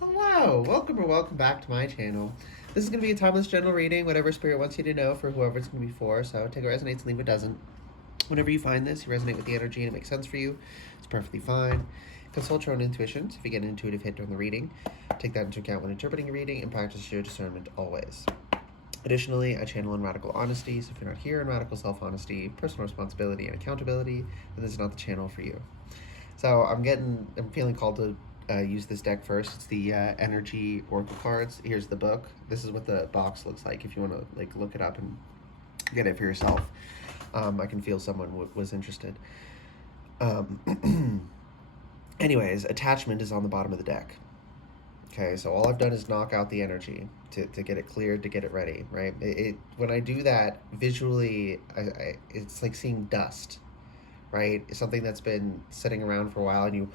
Hello, welcome or welcome back to my channel. This is going to be a timeless general reading, whatever spirit wants you to know for whoever it's going to be for. So take what resonates and leave what doesn't. Whenever you find this, you resonate with the energy and it makes sense for you, it's perfectly fine. Consult your own intuitions. If you get an intuitive hit during the reading, take that into account when interpreting your reading and practice your discernment always. Additionally, I channel in radical honesty, so if you're not here in radical self-honesty, personal responsibility, and accountability, then this is not the channel for you. So I'm feeling called to use this deck first. It's the Energy Oracle cards. Here's the book. This is what the box looks like if you want to look it up and get it for yourself. I can feel someone was interested. Anyways, attachment is on the bottom of the deck. Okay, so all I've done is knock out the energy to get it cleared, to get it ready, right? When I do that, visually, it's like seeing dust, right? It's something that's been sitting around for a while, and you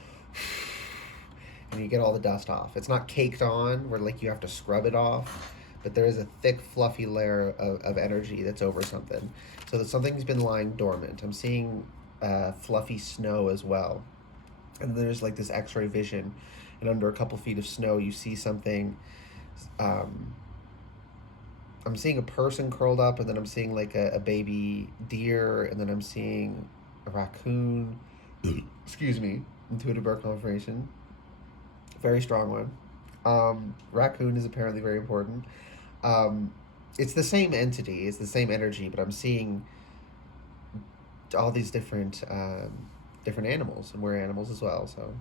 get all the dust off. It's not caked on where you have to scrub it off, but there is a thick, fluffy layer of energy that's over something. So that something's been lying dormant. I'm seeing fluffy snow as well. And there's this x-ray vision, and under a couple feet of snow you see something. I'm seeing a person curled up, and then I'm seeing a baby deer, and then I'm seeing a raccoon. Excuse me. Intuitive birth confirmation. Very strong one. Raccoon is apparently very important. It's the same entity, it's the same energy, but I'm seeing all these different animals, and we're animals as well. So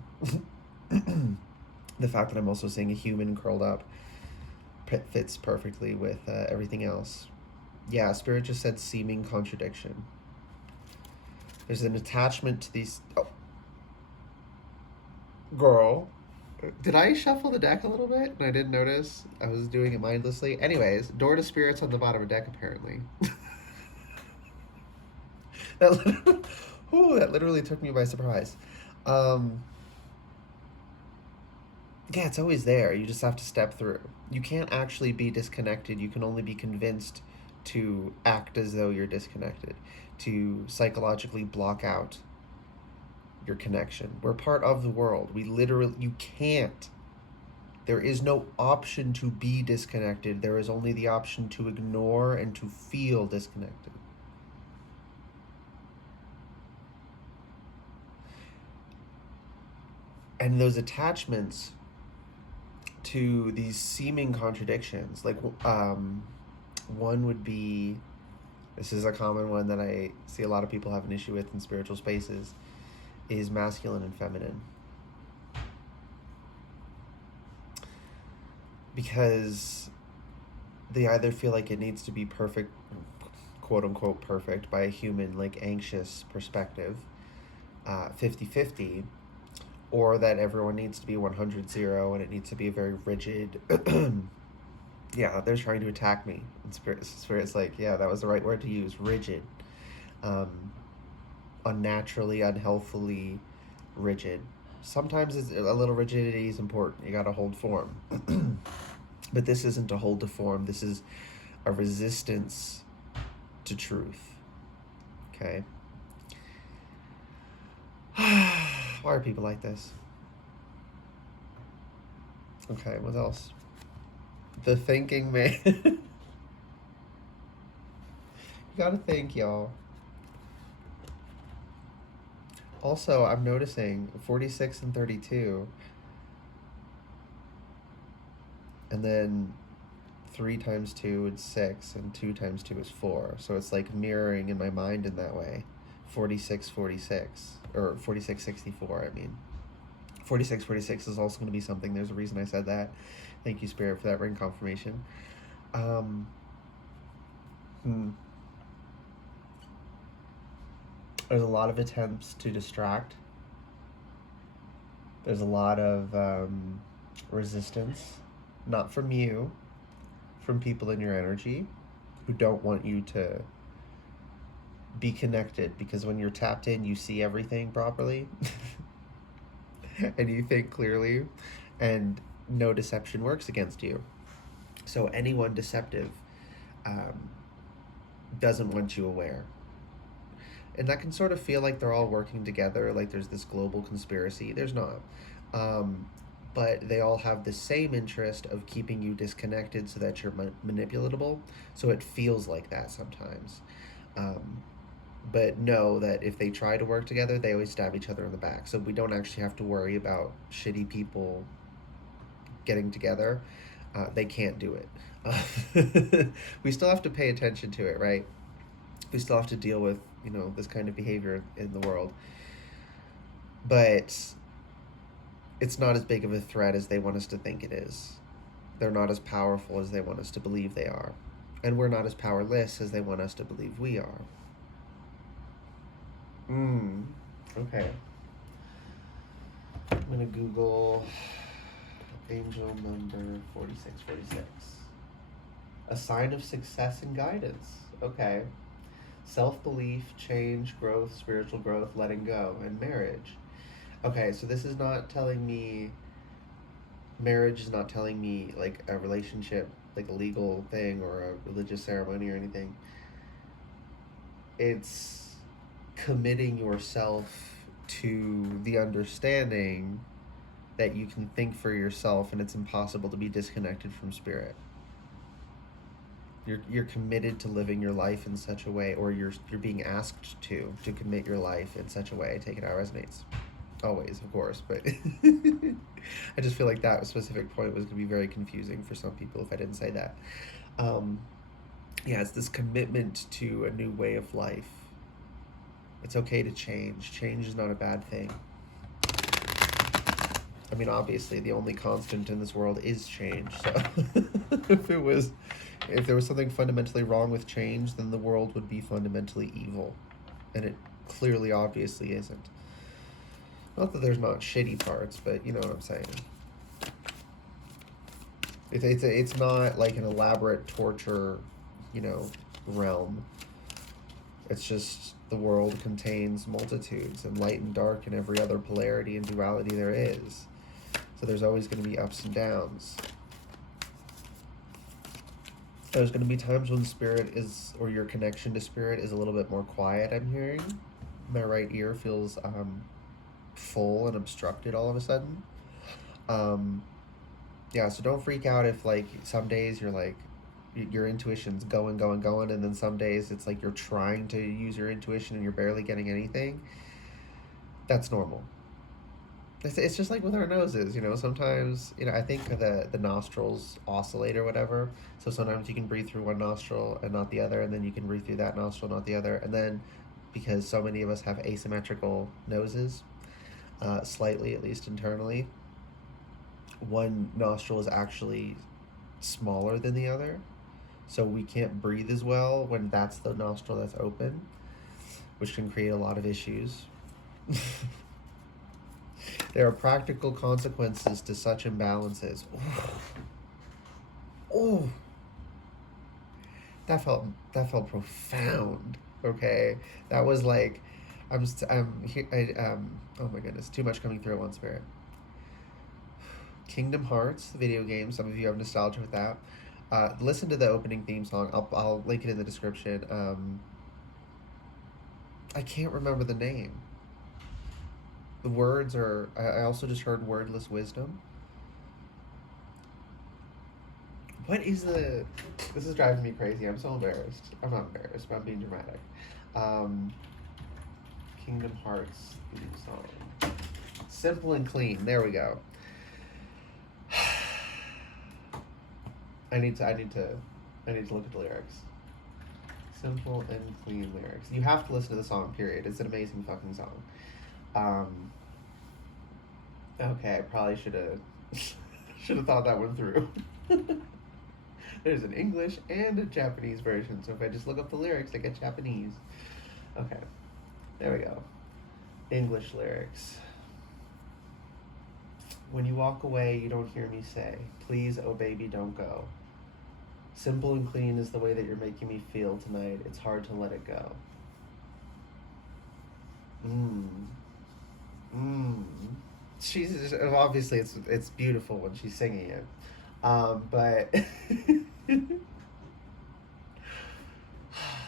the fact that I'm also seeing a human curled up fits perfectly with everything else. Yeah, Spirit just said seeming contradiction. There's an attachment to these. Oh. Girl. Did I shuffle the deck a little bit and I didn't notice? I was doing it mindlessly. Anyways, door to spirits on the bottom of the deck, apparently. that literally took me by surprise. Yeah, it's always there. You just have to step through. You can't actually be disconnected. You can only be convinced to act as though you're disconnected, to psychologically block out your connection. We're part of the world. You can't. There is no option to be disconnected. There is only the option to ignore and to feel disconnected. And those attachments to these seeming contradictions, one would be, this is a common one that I see a lot of people have an issue with in spiritual spaces, is masculine and feminine. Because they either feel like it needs to be perfect, quote unquote perfect, by a human, anxious perspective, 50-50, or that everyone needs to be 100-0 and it needs to be a very rigid. Yeah, they're trying to attack me. And Spirit's like, yeah, that was the right word to use, rigid. Unnaturally, unhealthily rigid. Sometimes a little rigidity is important. You gotta hold form. But this isn't a hold to form. This is a resistance to truth. Okay? Why are people like this? Okay, what else? The thinking man. You gotta think, y'all. Also, I'm noticing 46 and 32. And then 3 times 2 is 6, and 2 times 2 is 4. So it's mirroring in my mind in that way. 46, 46. Or 46, 64, I mean. 46, 46 is also going to be something. There's a reason I said that. Thank you, Spirit, for that ring confirmation. There's a lot of attempts to distract. There's a lot of resistance. Not from you, from people in your energy who don't want you to be connected, because when you're tapped in, you see everything properly and you think clearly, and no deception works against you. So anyone deceptive doesn't want you aware. And that can sort of feel like they're all working together, like there's this global conspiracy. There's not. but they all have the same interest of keeping you disconnected so that you're manipulatable. So it feels like that sometimes. Um, but know that if they try to work together, they always stab each other in the back. So we don't actually have to worry about shitty people getting together. They can't do it. We still have to pay attention to it, right? We still have to deal with, this kind of behavior in the world. But it's not as big of a threat as they want us to think it is. They're not as powerful as they want us to believe they are. And we're not as powerless as they want us to believe we are. Okay. I'm going to Google angel number 4646. A sign of success and guidance. Okay. Self-belief, change, growth, spiritual growth, letting go, and marriage. Okay, so this is not telling me, marriage is not telling me like a relationship, like a legal thing or a religious ceremony or anything. It's committing yourself to the understanding that you can think for yourself and it's impossible to be disconnected from spirit. You're committed to living your life in such a way, or you're being asked to commit your life in such a way. Take it how it resonates. Always, of course, but I just feel like that specific point was going to be very confusing for some people if I didn't say that. Yeah, it's this commitment to a new way of life. It's okay to change. Change is not a bad thing. I mean, obviously, the only constant in this world is change. So, if there was something fundamentally wrong with change, then the world would be fundamentally evil, and it clearly, obviously, isn't. Not that there's not shitty parts, but you know what I'm saying. It's not like an elaborate torture, realm. It's just the world contains multitudes and light and dark and every other polarity and duality there is. So there's always going to be ups and downs. There's going to be times when spirit is, or your connection to spirit is a little bit more quiet, I'm hearing. My right ear feels full and obstructed all of a sudden. Yeah, so don't freak out if like some days you're like, your intuition's going, and then some days it's like you're trying to use your intuition and you're barely getting anything. That's normal. It's just like with our noses, sometimes, I think the nostrils oscillate or whatever. So sometimes you can breathe through one nostril and not the other, and then you can breathe through that nostril, not the other. And then because so many of us have asymmetrical noses, slightly, at least internally, one nostril is actually smaller than the other. So we can't breathe as well when that's the nostril that's open, which can create a lot of issues. There are practical consequences to such imbalances. Oh, that felt profound. Okay, that was like, I'm here. Oh my goodness, too much coming through at once, spirit. Kingdom Hearts, the video game. Some of you have nostalgia with that. Listen to the opening theme song. I'll link it in the description. I can't remember the name. The words are... I also just heard Wordless Wisdom. What is the... This is driving me crazy. I'm so embarrassed. I'm not embarrassed, but I'm being dramatic. Kingdom Hearts theme song. Simple and Clean. There we go. I need to look at the lyrics. Simple and clean lyrics. You have to listen to the song, period. It's an amazing fucking song. Okay, I probably should have thought that one through. There's an English and a Japanese version, so if I just look up the lyrics, I get Japanese. Okay, there we go. English lyrics. When you walk away, you don't hear me say, please, oh baby, don't go. Simple and clean is the way that you're making me feel tonight. It's hard to let it go. She's obviously it's beautiful when she's singing it, but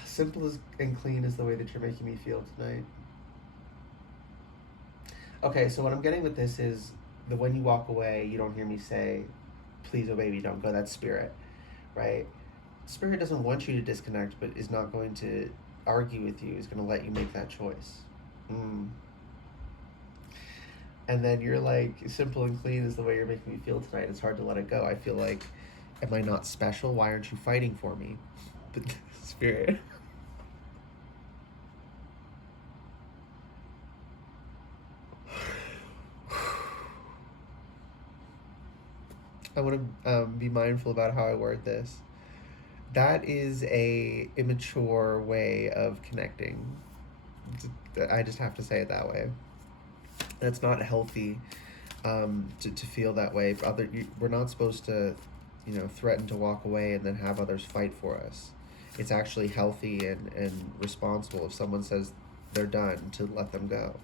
simple and clean is the way that you're making me feel tonight. Okay, so what I'm getting with this is the when you walk away, you don't hear me say, please, oh baby, don't go. That's spirit, right? Spirit doesn't want you to disconnect, but is not going to argue with you, is going to let you make that choice. And then you're like, simple and clean is the way you're making me feel tonight. It's hard to let it go. I feel like, am I not special? Why aren't you fighting for me? But spirit. I want to be mindful about how I word this. That is a immature way of connecting. I just have to say it that way. That's not healthy to feel that way. We're not supposed to, threaten to walk away and then have others fight for us. It's actually healthy and responsible if someone says they're done to let them go.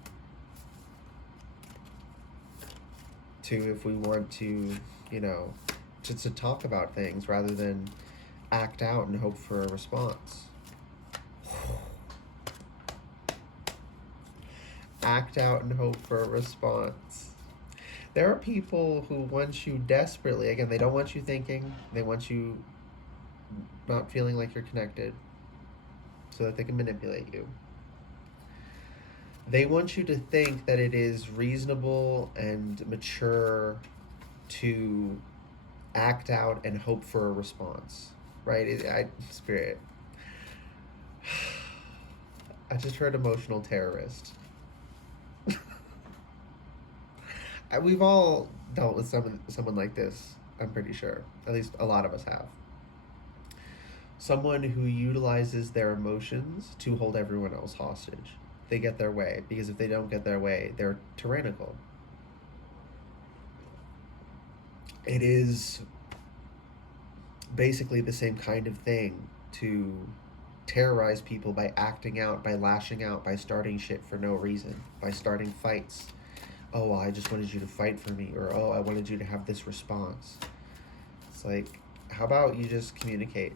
If we want to, to talk about things rather than act out and hope for a response. Act out and hope for a response. There are people who want you desperately, again, they don't want you thinking, they want you not feeling like you're connected so that they can manipulate you. They want you to think that it is reasonable and mature to act out and hope for a response, right? Spirit. I just heard emotional terrorist. We've all dealt with someone like this, I'm pretty sure. At least a lot of us have. Someone who utilizes their emotions to hold everyone else hostage. They get their way, because if they don't get their way, they're tyrannical. It is basically the same kind of thing to terrorize people by acting out, by lashing out, by starting shit for no reason, by starting fights. Oh, I just wanted you to fight for me, or oh, I wanted you to have this response. It's like, how about you just communicate?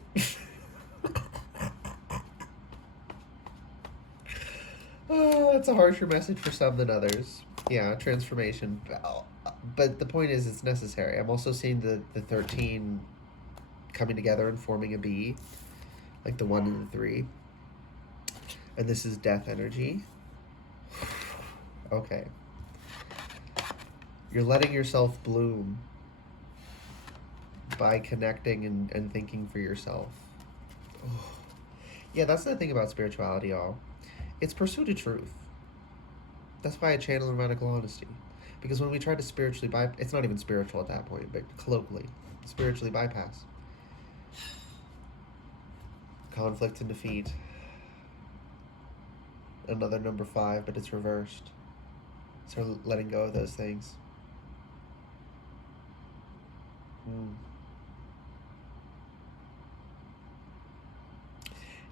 It's a harsher message for some than others. Yeah, transformation. But the point is, it's necessary. I'm also seeing the 13 coming together and forming a bee, like the 1 and the 3. And this is death energy. Okay. You're letting yourself bloom by connecting and thinking for yourself. Oh. Yeah, that's the thing about spirituality, y'all. It's pursuit of truth. That's why I channel radical honesty. Because when we try to spiritually bypass, it's not even spiritual at that point, but colloquially, spiritually bypass. Conflict and defeat. Another number 5, but it's reversed. So letting go of those things.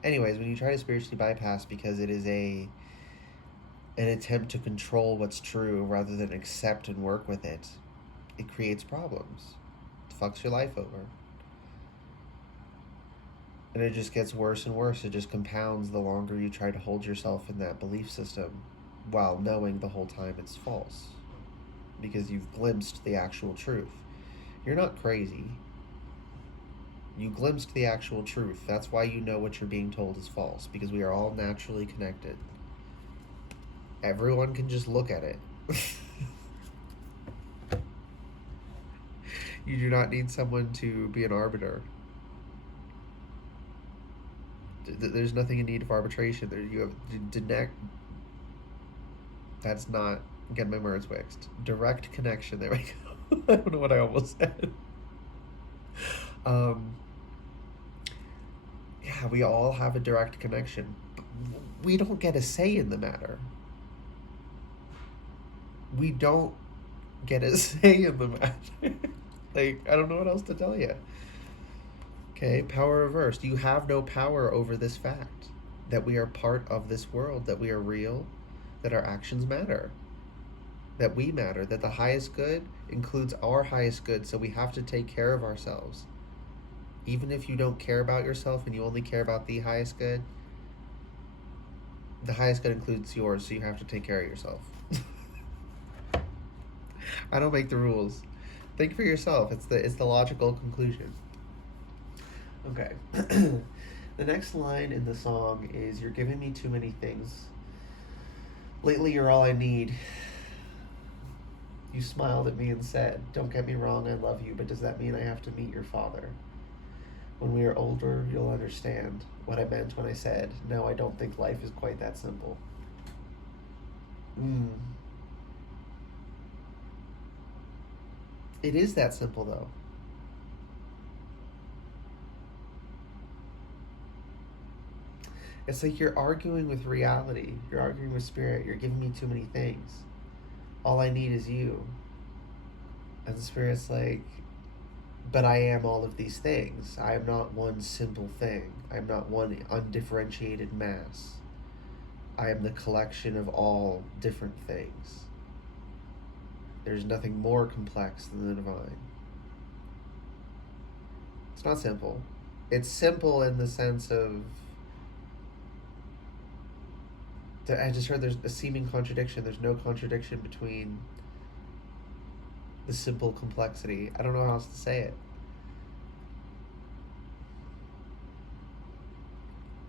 Anyways, when you try to spiritually bypass because it is an attempt to control what's true rather than accept and work with it, it creates problems. It fucks your life over. And it just gets worse and worse. It just compounds the longer you try to hold yourself in that belief system while knowing the whole time it's false. Because you've glimpsed the actual truth. You're not crazy. You glimpsed the actual truth. That's why you know what you're being told is false. Because we are all naturally connected. Everyone can just look at it. You do not need someone to be an arbiter. There's nothing in need of arbitration. There you have that's not, get my words mixed. Direct connection. There we go. I don't know what I almost said. Yeah, we all have a direct connection. But we don't get a say in the matter. We don't get a say in the matter. Like, I don't know what else to tell you. Okay, power reversed. You have no power over this fact that we are part of this world, that we are real, that our actions matter, that we matter, that the highest good includes our highest good, so we have to take care of ourselves. Even if you don't care about yourself and you only care about the highest good includes yours, so you have to take care of yourself. I don't make the rules. Think for yourself. It's the logical conclusion. Okay. The next line in the song is, "You're giving me too many things. Lately, you're all I need. You smiled at me and said, 'Don't get me wrong, I love you, but does that mean I have to meet your father? When we are older, you'll understand what I meant when I said, no, I don't think life is quite that simple.'" Mm. It is that simple, though. It's like you're arguing with reality. You're arguing with spirit. You're giving me too many things. All I need is you. And the spirit's like, but I am all of these things. I am not one simple thing. I am not one undifferentiated mass. I am the collection of all different things. There's nothing more complex than the divine. It's not simple. It's simple in the sense of, I just heard there's a seeming contradiction. There's no contradiction between the simple complexity. I don't know how else to say it.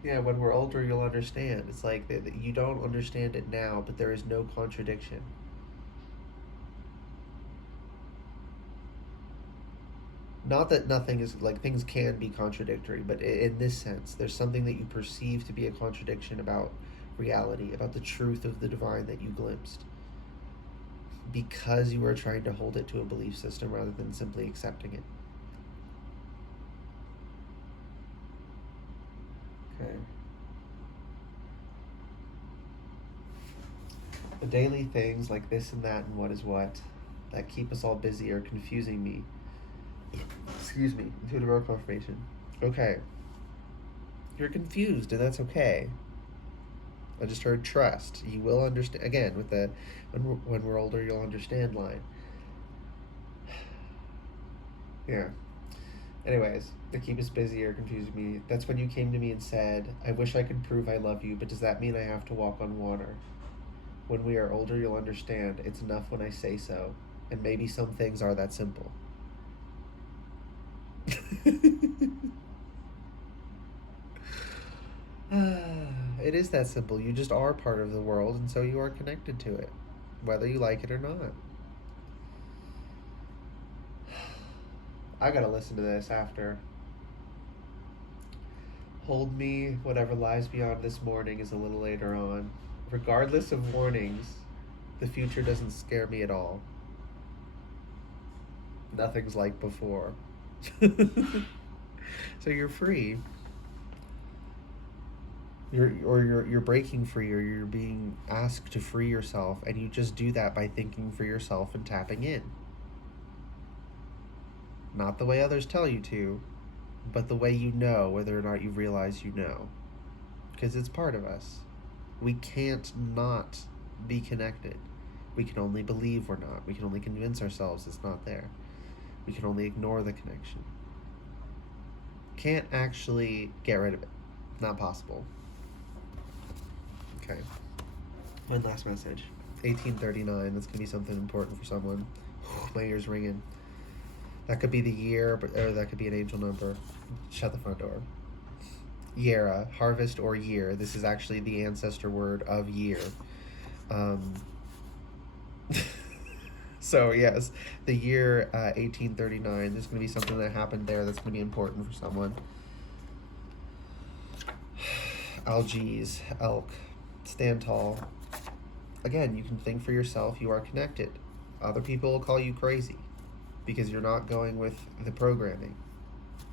Yeah, when we're older, you'll understand. It's like that you don't understand it now, but there is no contradiction. Not that nothing is, like, things can be contradictory, but in this sense, there's something that you perceive to be a contradiction about reality, about the truth of the divine that you glimpsed, because you are trying to hold it to a belief system rather than simply accepting it. Okay. The daily things like this and that and what is what that keep us all busy are confusing me. Excuse me. Intuitive road confirmation. Okay. You're confused, and that's okay. I just heard trust. You will understand. Again, with the when we're older, you'll understand line. Yeah. Anyways, they keep us busy or confusing me. That's when you came to me and said, I wish I could prove I love you, but does that mean I have to walk on water? When we are older, you'll understand. It's enough when I say so. And maybe some things are that simple. It is that simple. You just are part of the world, and so you are connected to it, whether you like it or not. I gotta listen to this after. Hold me, whatever lies beyond this morning is a little later on. Regardless of warnings, the future doesn't scare me at all. Nothing's like before. So you're free. You're breaking free, or you're being asked to free yourself, and you just do that by thinking for yourself and tapping in. Not the way others tell you to, but the way you know, whether or not you realize you know. Because it's part of us. We can't not be connected. We can only believe we're not. We can only convince ourselves it's not there. We can only ignore the connection. Can't actually get rid of it. Not possible. Okay. One last message. 1839. That's gonna be something important for someone. My ears ringing. That could be the year, or that could be an angel number. Shut the front door. Yera, harvest or year. This is actually the ancestor word of year. So yes, the year 1839. There's going to be something that happened there that's going to be important for someone. Algies, elk, stand tall. Again, you can think for yourself. You are connected. Other people will call you crazy because you're not going with the programming.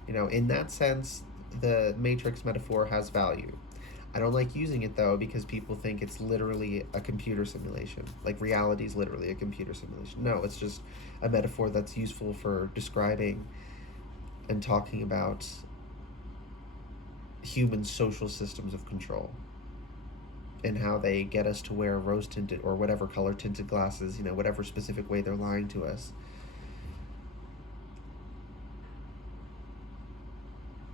You know, in that sense, the Matrix metaphor has value. I don't like using it, though, because people think it's literally a computer simulation. Like, reality is literally a computer simulation. No, it's just a metaphor that's useful for describing and talking about human social systems of control and how they get us to wear rose-tinted or whatever color-tinted glasses, you know, whatever specific way they're lying to us.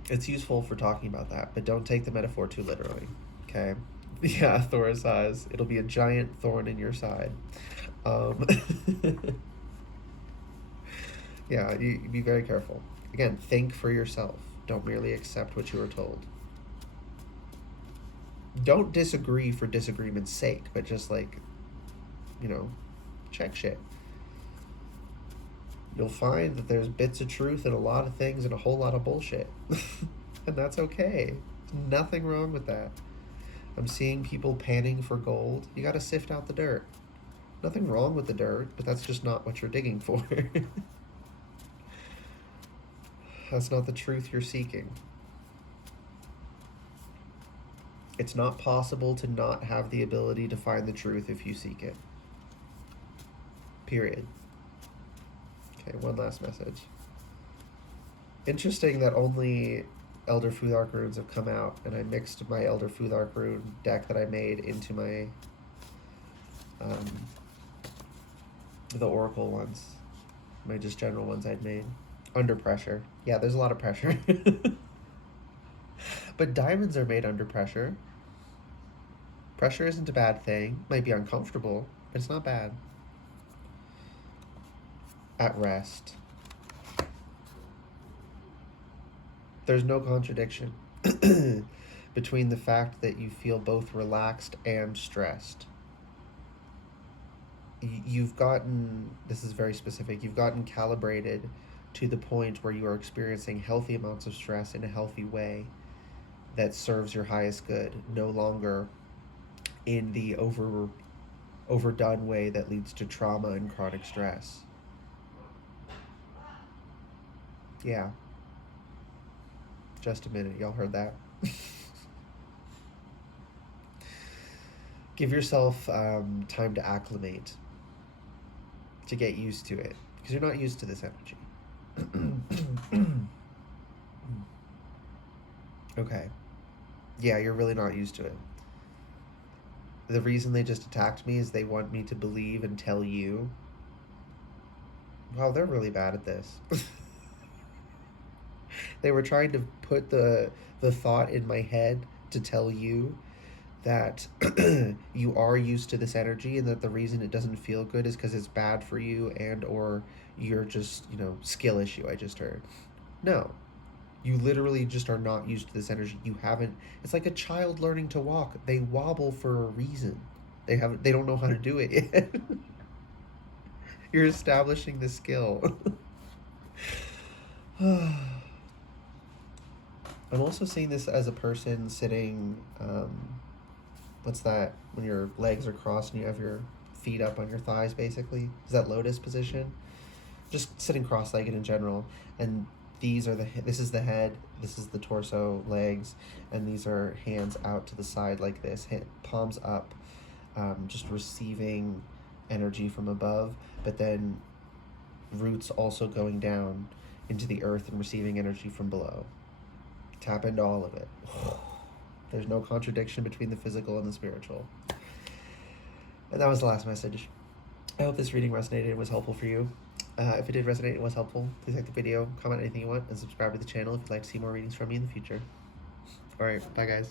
It's useful for talking about that, but don't take the metaphor too literally, okay? Yeah, Thor says, it'll be a giant thorn in your side. Yeah, you be very careful. Again, think for yourself. Don't merely accept what you are told. Don't disagree for disagreement's sake, but just like, you know, check shit. You'll find that there's bits of truth in a lot of things and a whole lot of bullshit. And that's okay. There's nothing wrong with that. I'm seeing people panning for gold. You gotta sift out the dirt. Nothing wrong with the dirt, but that's just not what you're digging for. That's not the truth you're seeking. It's not possible to not have the ability to find the truth if you seek it. Period. Okay, one last message. Interesting that only Elder Futhark runes have come out, and I mixed my Elder Futhark rune deck that I made into my the Oracle ones, my just general ones I'd made. Under pressure. Yeah, there's a lot of pressure. But diamonds are made under pressure. Pressure isn't a bad thing. Might be uncomfortable, but it's not bad. At rest. There's no contradiction between the fact that you feel both relaxed and stressed. You've gotten, this is very specific, you've gotten calibrated to the point where you are experiencing healthy amounts of stress in a healthy way that serves your highest good, no longer in the overdone way that leads to trauma and chronic stress. Yeah. Just a minute, y'all heard that? Give yourself time to acclimate, to get used to it, because you're not used to this energy. Okay. Yeah, you're really not used to it. The reason they just attacked me is they want me to believe and tell you. Wow, they're really bad at this. They were trying to put the thought in my head to tell you that you are used to this energy, and that the reason it doesn't feel good is because it's bad for you, and or you're just, skill issue. I just heard. No, you literally just are not used to this energy. You haven't. It's like a child learning to walk. They wobble for a reason. They don't know how to do it yet. You're establishing the skill. I'm also seeing this as a person sitting, what's that, when your legs are crossed and you have your feet up on your thighs, basically? Is that lotus position? Just sitting cross-legged in general. And this is the head, this is the torso, legs, and these are hands out to the side like this, palms up, just receiving energy from above, but then roots also going down into the earth and receiving energy from below. Tap into all of it. There's no contradiction between the physical and the spiritual. And that was the last message. I hope this reading resonated and was helpful for you. If it did resonate and was helpful, please like the video, comment anything you want, and subscribe to the channel if you'd like to see more readings from me in the future. Alright, bye guys.